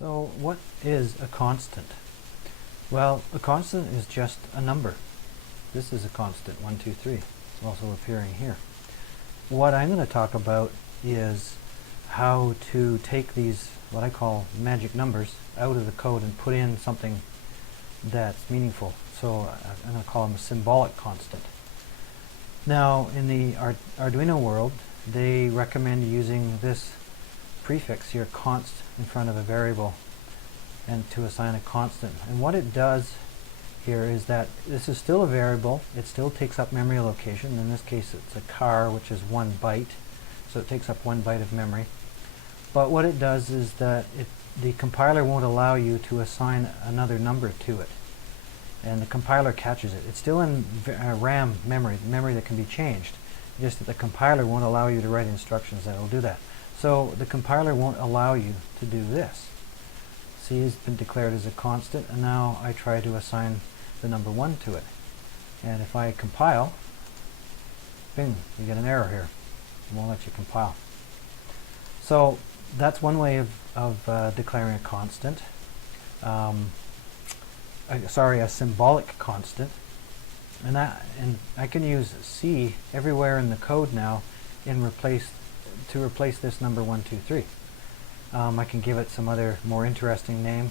So what is a constant? Well, a constant is just a number. This is a constant, 1, 2, 3. It's also appearing here. What I'm going to talk about is how to take these, what I call magic numbers, out of the code and put in something that's meaningful. So I'm going to call them a symbolic constant. Now, in the Arduino world, they recommend using this prefix here, const, in front of a variable, and to assign a constant. And what it does here is that this is still a variable. It still takes up memory location. In this case, it's a car, which is 1 byte. So it takes up 1 byte of memory. But what it does is that the compiler won't allow you to assign another number to it. And the compiler catches it. It's still in RAM memory that can be changed. Just that the compiler won't allow you to write instructions that will do that. So the compiler won't allow you to do this. C has been declared as a constant, and now I try to assign the number 1 to it. And if I compile, bing, you get an error here. It won't let you compile. So that's one way of declaring a constant. A symbolic constant. And I can use C everywhere in the code now to replace this number 1, 2, 3. I can give it some other more interesting name,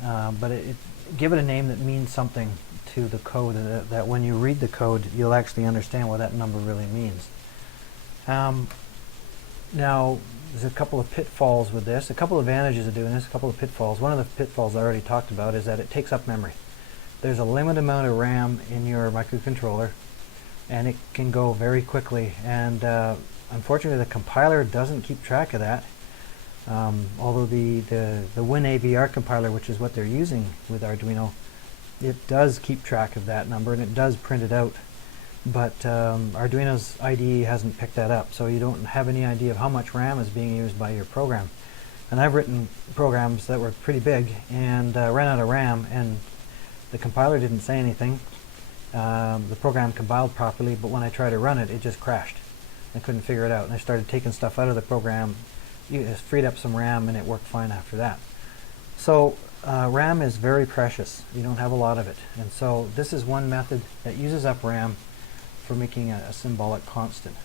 but give it a name that means something to the code, that when you read the code you'll actually understand what that number really means. Now there's a couple of pitfalls with this, a couple of advantages of doing this, a couple of pitfalls. One of the pitfalls I already talked about is that it takes up memory. There's a limited amount of RAM in your microcontroller, and it can go very quickly, and unfortunately the compiler doesn't keep track of that. Although the WinAVR compiler, which is what they're using with Arduino, it does keep track of that number and it does print it out. But Arduino's IDE hasn't picked that up, so you don't have any idea of how much RAM is being used by your program. And I've written programs that were pretty big and ran out of RAM, and the compiler didn't say anything. The program compiled properly, but when I tried to run it, it just crashed. I couldn't figure it out, and I started taking stuff out of the program. It freed up some RAM, and it worked fine after that. So RAM is very precious. You don't have a lot of it, and so this is one method that uses up RAM for making a symbolic constant.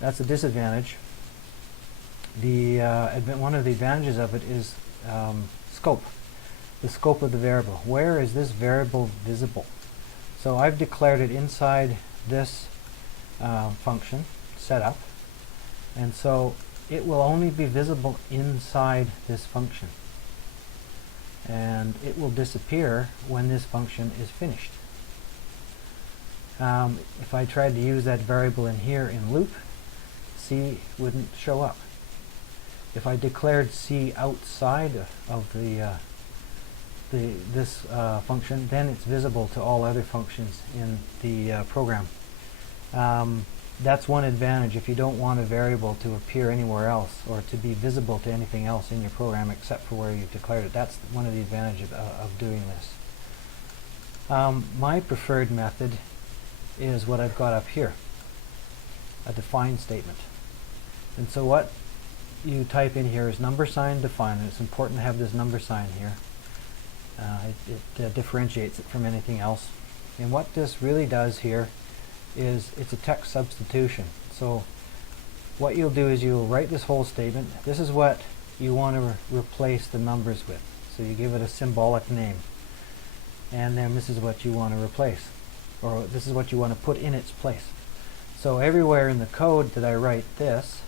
That's a disadvantage. One of the advantages of it is scope. The scope of the variable. Where is this variable visible? So I've declared it inside this function, setup, and so it will only be visible inside this function. And it will disappear when this function is finished. If I tried to use that variable in here in loop, C wouldn't show up. If I declared C outside of this function, then it's visible to all other functions in the program. That's one advantage if you don't want a variable to appear anywhere else or to be visible to anything else in your program except for where you've declared it. That's one of the advantages of doing this. My preferred method is what I've got up here, a define statement. And so what you type in here is number sign define, and it's important to have this number sign here. It differentiates it from anything else. And what this really does here is it's a text substitution. So what you'll do is you'll write this whole statement. This is what you want to replace the numbers with. So you give it a symbolic name. And then this is what you want to replace, or this is what you want to put in its place. So everywhere in the code that I write this,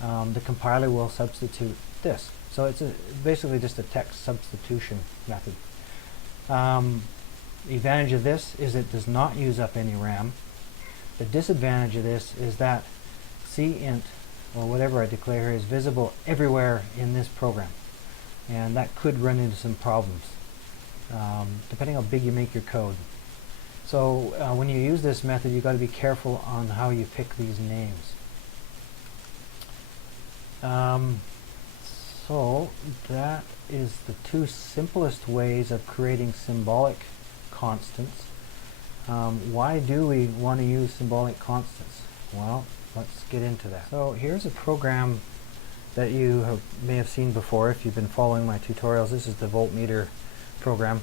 the compiler will substitute this. So it's basically just a text substitution method. The advantage of this is it does not use up any RAM. The disadvantage of this is that cint, or whatever I declare here, is visible everywhere in this program. And that could run into some problems, depending how big you make your code. So when you use this method, you've got to be careful on how you pick these names. So that is the two simplest ways of creating symbolic constants. Why do we want to use symbolic constants? Well, let's get into that. So here's a program that you may have seen before if you've been following my tutorials. This is the voltmeter program,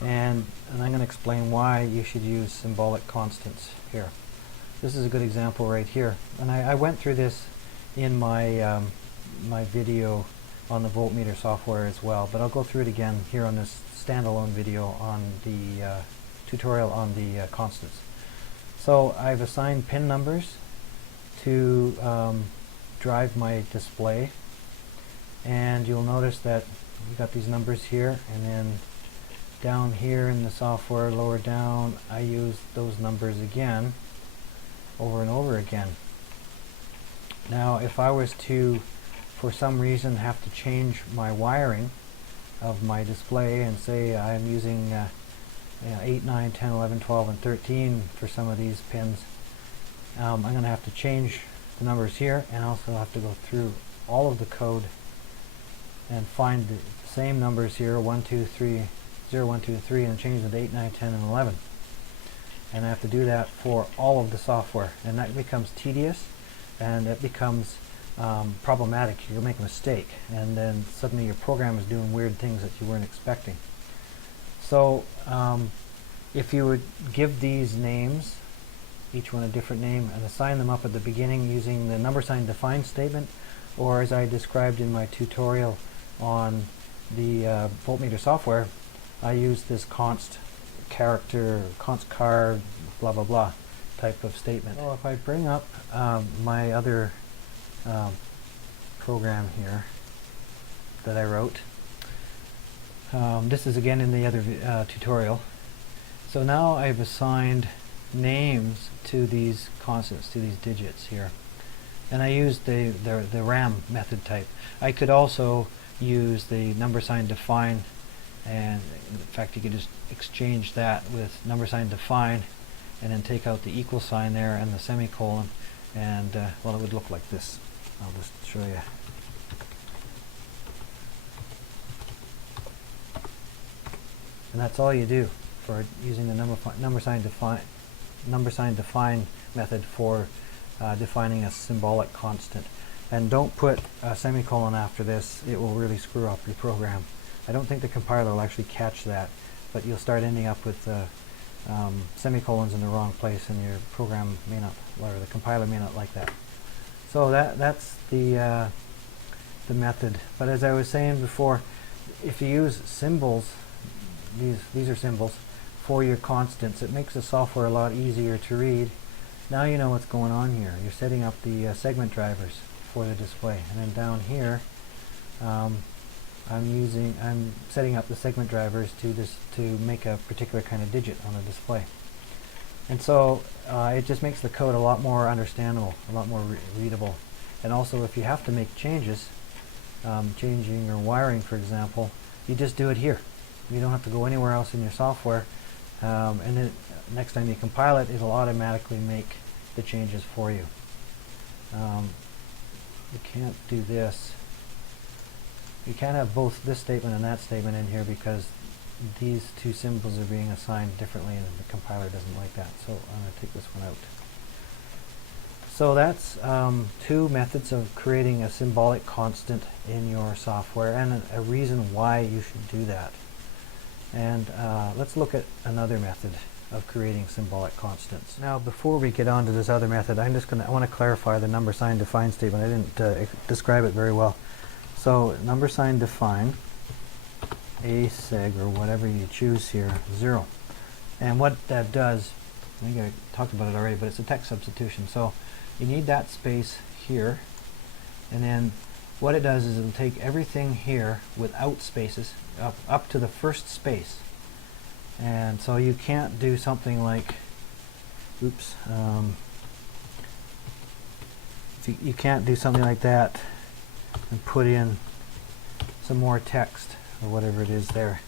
and I'm going to explain why you should use symbolic constants here. This is a good example right here, and I went through this in my my video on the voltmeter software as well, but I'll go through it again here on this standalone video on the tutorial on the constants. So I've assigned pin numbers to drive my display, and you'll notice that we got these numbers here, and then down here in the software lower down I use those numbers again over and over again. Now if I was to for some reason have to change my wiring of my display, and say I'm using 8, 9, 10, 11, 12, and 13 for some of these pins, I'm going to have to change the numbers here, and also have to go through all of the code and find the same numbers here, 1, 2, 3, 0, 1, 2, 3, and change them to 8, 9, 10, and 11. And I have to do that for all of the software, and that becomes tedious, and it becomes problematic. You'll make a mistake, and then suddenly your program is doing weird things that you weren't expecting. So if you would give these names, each one a different name, and assign them up at the beginning using the number sign define statement, or as I described in my tutorial on the voltmeter software, I use this const character, const card, blah blah blah type of statement. So if I bring up my other program here that I wrote, this is again in the other tutorial. So now I've assigned names to these constants, to these digits here, and I used the RAM method type. I could also use the number sign define, and in fact you could just exchange that with number sign define and then take out the equal sign there and the semicolon, and well, it would look like this. I'll just show you. And that's all you do for using the number sign define method for defining a symbolic constant. And don't put a semicolon after this; it will really screw up your program. I don't think the compiler will actually catch that, but you'll start ending up with semicolons in the wrong place, and your program may not, or the compiler may not like that. So that's the method. But as I was saying before, if you use symbols, these are symbols for your constants, it makes the software a lot easier to read. Now you know what's going on here. You're setting up the segment drivers for the display, and then down here I'm setting up the segment drivers to make a particular kind of digit on a display. And so it just makes the code a lot more understandable, a lot more readable. And also, if you have to make changes, changing your wiring, for example, you just do it here. You don't have to go anywhere else in your software. And then next time you compile it, it'll automatically make the changes for you. You can't do this. You can't have both this statement and that statement in here because these two symbols are being assigned differently, and the compiler doesn't like that. So I'm going to take this one out. So that's two methods of creating a symbolic constant in your software, and a reason why you should do that. And let's look at another method of creating symbolic constants. Now, before we get on to this other method, I want to clarify the number sign define statement. I didn't describe it very well. So number sign define a seg, or whatever you choose here, 0. And what that does, I think I talked about it already, but it's a text substitution. So you need that space here, and then what it does is it'll take everything here without spaces up to the first space. And so you can't do something like, oops, you can't do something like that and put in some more text or whatever it is there,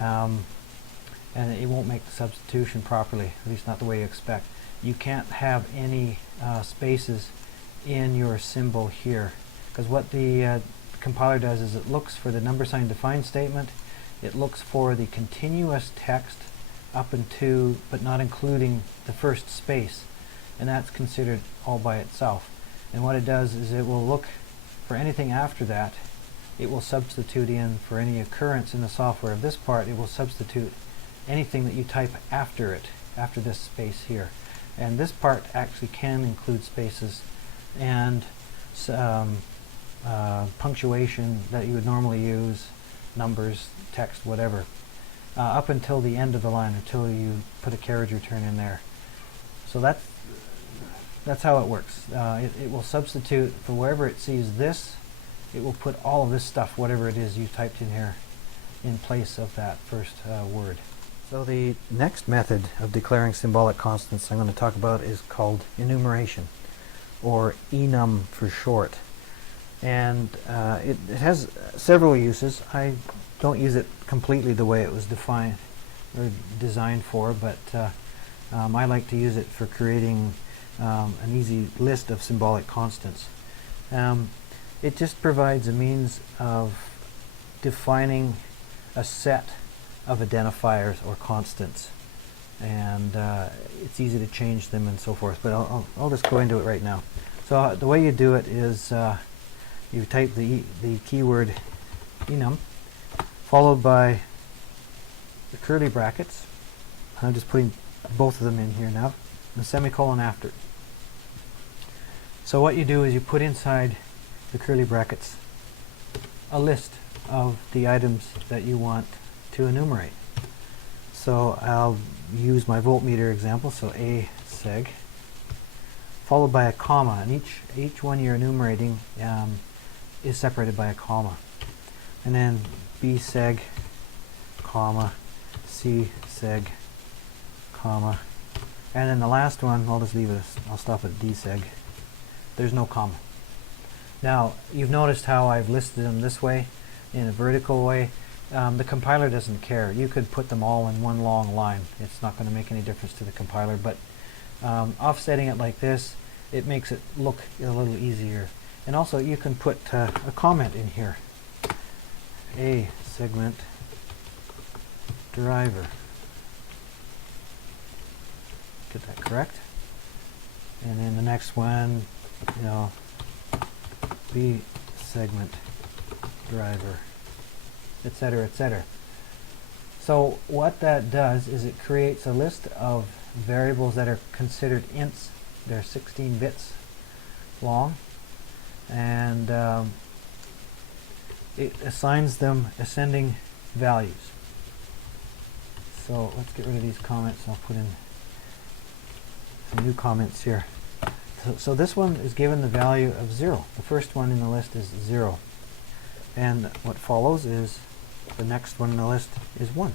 and it won't make the substitution properly, at least not the way you expect. You can't have any spaces in your symbol here, because what the compiler does is it looks for the number sign define statement, it looks for the continuous text up into, but not including the first space, and that's considered all by itself. And what it does is it will look for anything after that, it will substitute in, for any occurrence in the software of this part, it will substitute anything that you type after it, after this space here. And this part actually can include spaces and punctuation that you would normally use, numbers, text, whatever, up until the end of the line, until you put a carriage return in there. So that's how it works. It will substitute for wherever it sees this, it will put all of this stuff, whatever it is you typed in here, in place of that first word. So the next method of declaring symbolic constants I'm going to talk about is called enumeration, or enum for short. And it has several uses. I don't use it completely the way it was defined or designed for, but I like to use it for creating an easy list of symbolic constants. It just provides a means of defining a set of identifiers or constants, and it's easy to change them and so forth, but I'll just go into it right now. So the way you do it is you type the keyword enum followed by the curly brackets. I'm just putting both of them in here now, and a semicolon after it. So what you do is you put inside the curly brackets a list of the items that you want to enumerate. So I'll use my voltmeter example, so A seg, followed by a comma, and each one you're enumerating is separated by a comma. And then B seg, comma, C seg, comma, and then the last one, I'll just leave it, I'll stop at D seg. There's no comma. Now, you've noticed how I've listed them this way, in a vertical way. The compiler doesn't care. You could put them all in one long line. It's not going to make any difference to the compiler, but offsetting it like this, it makes it look a little easier. And also, you can put a comment in here. A segment driver. Get that correct. And then the next one, you know, B segment driver, etc., etc. So what that does is it creates a list of variables that are considered ints. They're 16 bits long, and it assigns them ascending values. So let's get rid of these comments. I'll put in some new comments here. So this one is given the value of 0. The first one in the list is 0. And what follows is the next one in the list is 1.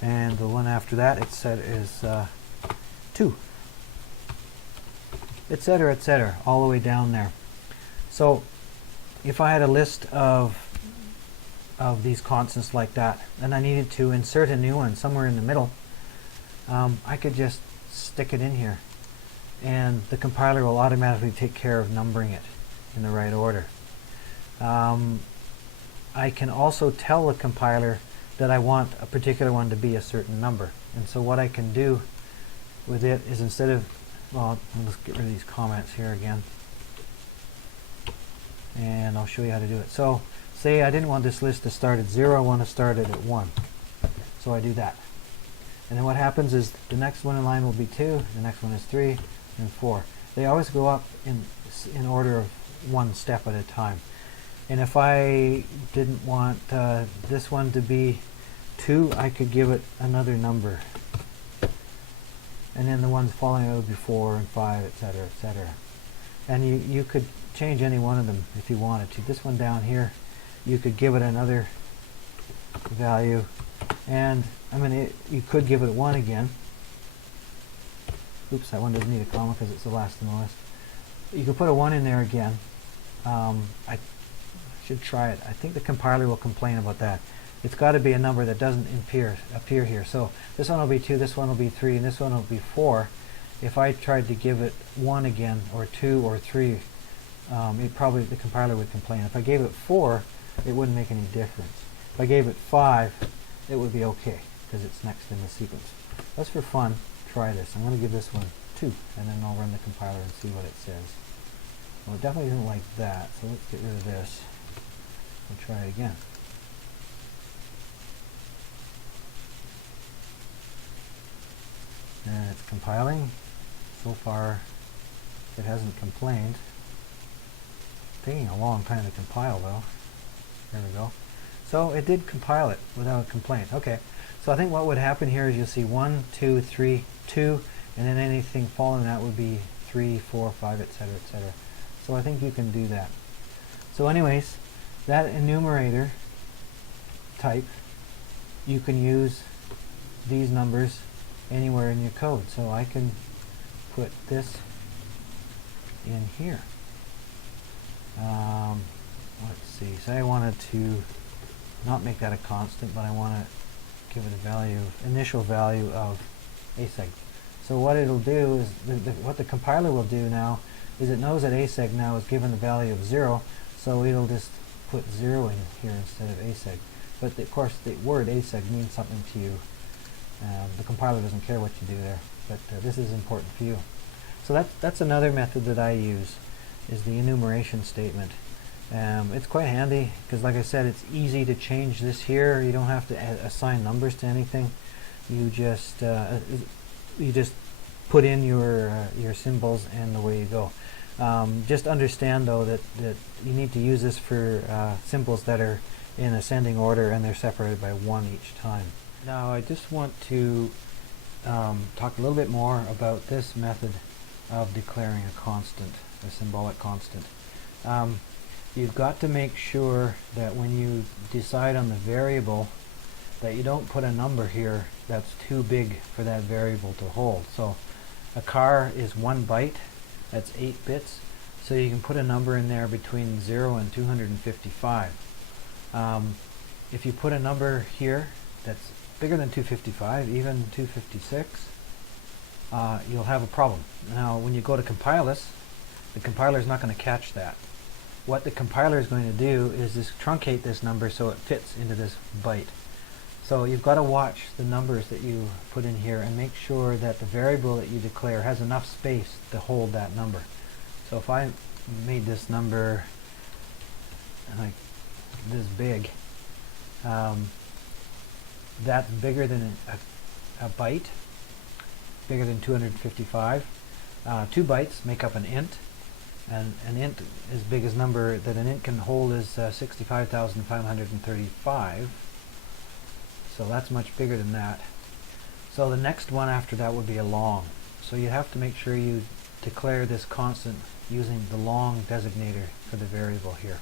And the one after that, it said, is 2. Etc., etc., all the way down there. So if I had a list of these constants like that, and I needed to insert a new one somewhere in the middle, I could just stick it in here, and the compiler will automatically take care of numbering it in the right order. I can also tell the compiler that I want a particular one to be a certain number, and so what I can do with it is, instead of, well, let's get rid of these comments here again, and I'll show you how to do it. So say I didn't want this list to start at 0, I want to start it at 1. So I do that. And then what happens is the next one in line will be 2, the next one is 3, and 4. They always go up in order of one step at a time. And if I didn't want this one to be 2, I could give it another number. And then the ones following it would be 4 and 5, etc., etc. And you could change any one of them if you wanted to. This one down here, you could give it another value, and I mean, you could give it 1 again. Oops, that one doesn't need a comma because it's the last in the list. You could put a 1 in there again. I should try it. I think the compiler will complain about that. It's got to be a number that doesn't appear here. So this one will be 2, this one will be 3, and this one will be 4. If I tried to give it 1 again, or 2, or 3, the compiler would complain. If I gave it 4, it wouldn't make any difference. If I gave it 5, it would be okay, because it's next in the sequence. Just for fun, try this. I'm going to give this one 2, and then I'll run the compiler and see what it says. Well, it definitely isn't like that, so let's get rid of this and try it again. And it's compiling. So far, it hasn't complained. It's taking a long time to compile, though. There we go. So it did compile it without a complaint. Okay, so I think what would happen here is you'll see 1, 2, 3, 2, and then anything following that would be 3, 4, 5, etc., etc. So I think you can do that. So anyways, that enumerator type, you can use these numbers anywhere in your code. So I can put this in here. Let's see, say I wanted to not make that a constant, but I want to give it a value, initial value of aseg. So what it'll do is, what the compiler will do now is it knows that aseg now is given the value of 0, so it'll just put 0 in here instead of aseg. But of course the word aseg means something to you. The compiler doesn't care what you do there, but this is important for you. So that's another method that I use, is the enumeration statement. It's quite handy because, like I said, it's easy to change this here. You don't have to assign numbers to anything. You just put in your symbols and away you go. Just understand though that you need to use this for symbols that are in ascending order and they're separated by 1 each time. Now I just want to talk a little bit more about this method of declaring a constant, a symbolic constant. You've got to make sure that when you decide on the variable that you don't put a number here that's too big for that variable to hold. So a car is 1 byte, that's 8 bits, so you can put a number in there between 0 and 255. If you put a number here that's bigger than 255, even 256, you'll have a problem. Now when you go to compile this, the compiler is not going to catch that. What the compiler is going to do is just truncate this number so it fits into this byte. So you've got to watch the numbers that you put in here and make sure that the variable that you declare has enough space to hold that number. So if I made this number like this big, that's bigger than a byte, bigger than 255. 2 bytes make up an int, and an int as big as number that an int can hold is 65,535. So that's much bigger than that. So the next one after that would be a long. So you have to make sure you declare this constant using the long designator for the variable here.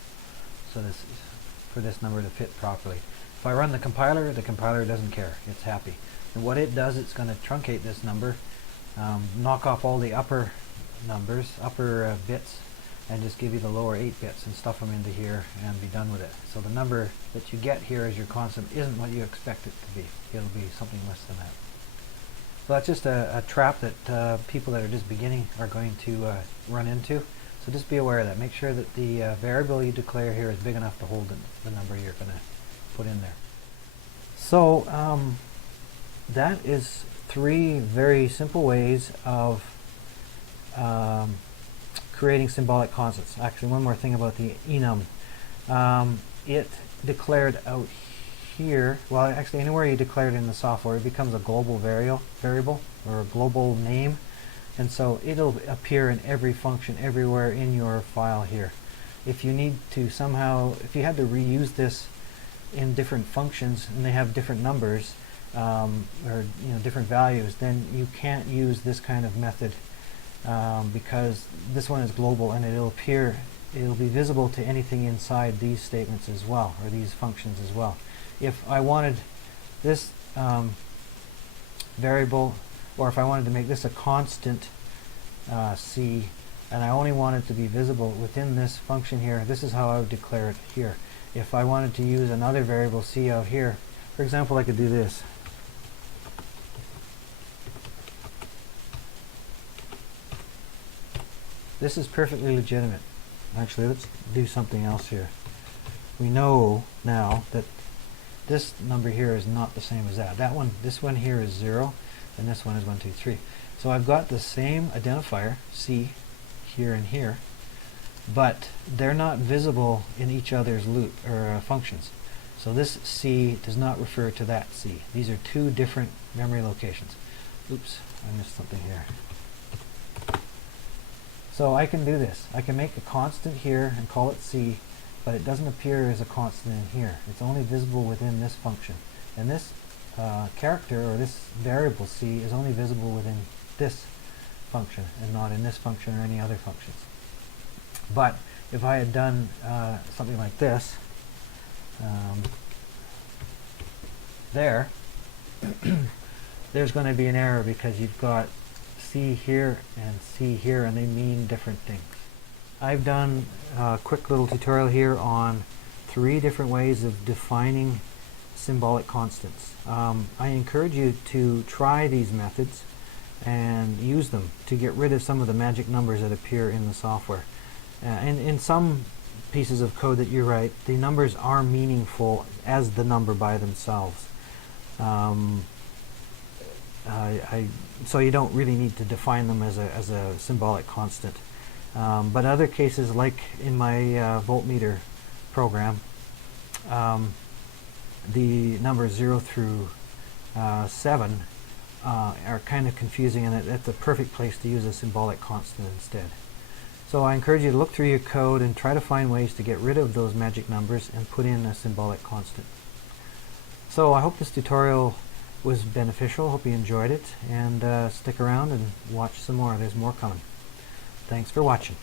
So this is for this number to fit properly. If I run the compiler doesn't care. It's happy. And what it does, it's going to truncate this number, knock off all the upper numbers, upper bits, and just give you the lower 8 bits and stuff them into here and be done with it. So the number that you get here as your constant isn't what you expect it to be. It'll be something less than that. So that's just a trap that people that are just beginning are going to run into. So just be aware of that. Make sure that the variable you declare here is big enough to hold the number you're going to put in there. So that is 3 very simple ways of creating symbolic constants. Actually, one more thing about the enum. It declared out here, well actually anywhere you declare it in the software, it becomes a global variable or a global name, and so it'll appear in every function everywhere in your file here. If you need to somehow, if you had to reuse this in different functions and they have different numbers or different values, then you can't use this kind of method because this one is global and it'll be visible to anything inside these statements as well, or these functions as well. If I wanted this variable, or if I wanted to make this a constant C, and I only want it to be visible within this function here, this is how I would declare it here. If I wanted to use another variable C out here, for example, I could do this. This is perfectly legitimate. Actually, let's do something else here. We know now that this number here is not the same as that. This one here is 0, and this one is 1, 2, 3. So I've got the same identifier, C, here and here, but they're not visible in each other's loop or functions. So this C does not refer to that C. These are two different memory locations. Oops, I missed something here. So I can do this. I can make a constant here and call it C, but it doesn't appear as a constant in here. It's only visible within this function. And this character, or this variable C, is only visible within this function and not in this function or any other functions. But if I had done something like this, there's going to be an error because you've got C here and C here, and they mean different things. I've done a quick little tutorial here on 3 different ways of defining symbolic constants. I encourage you to try these methods and use them to get rid of some of the magic numbers that appear in the software. And in some pieces of code that you write, the numbers are meaningful as the number by themselves. So you don't really need to define them as a symbolic constant. But other cases, like in my voltmeter program, the numbers 0 through 7 are kind of confusing, and that's the perfect place to use a symbolic constant instead. So I encourage you to look through your code and try to find ways to get rid of those magic numbers and put in a symbolic constant. So I hope this tutorial was beneficial. Hope you enjoyed it, and stick around and watch some more. There's more coming. Thanks for watching.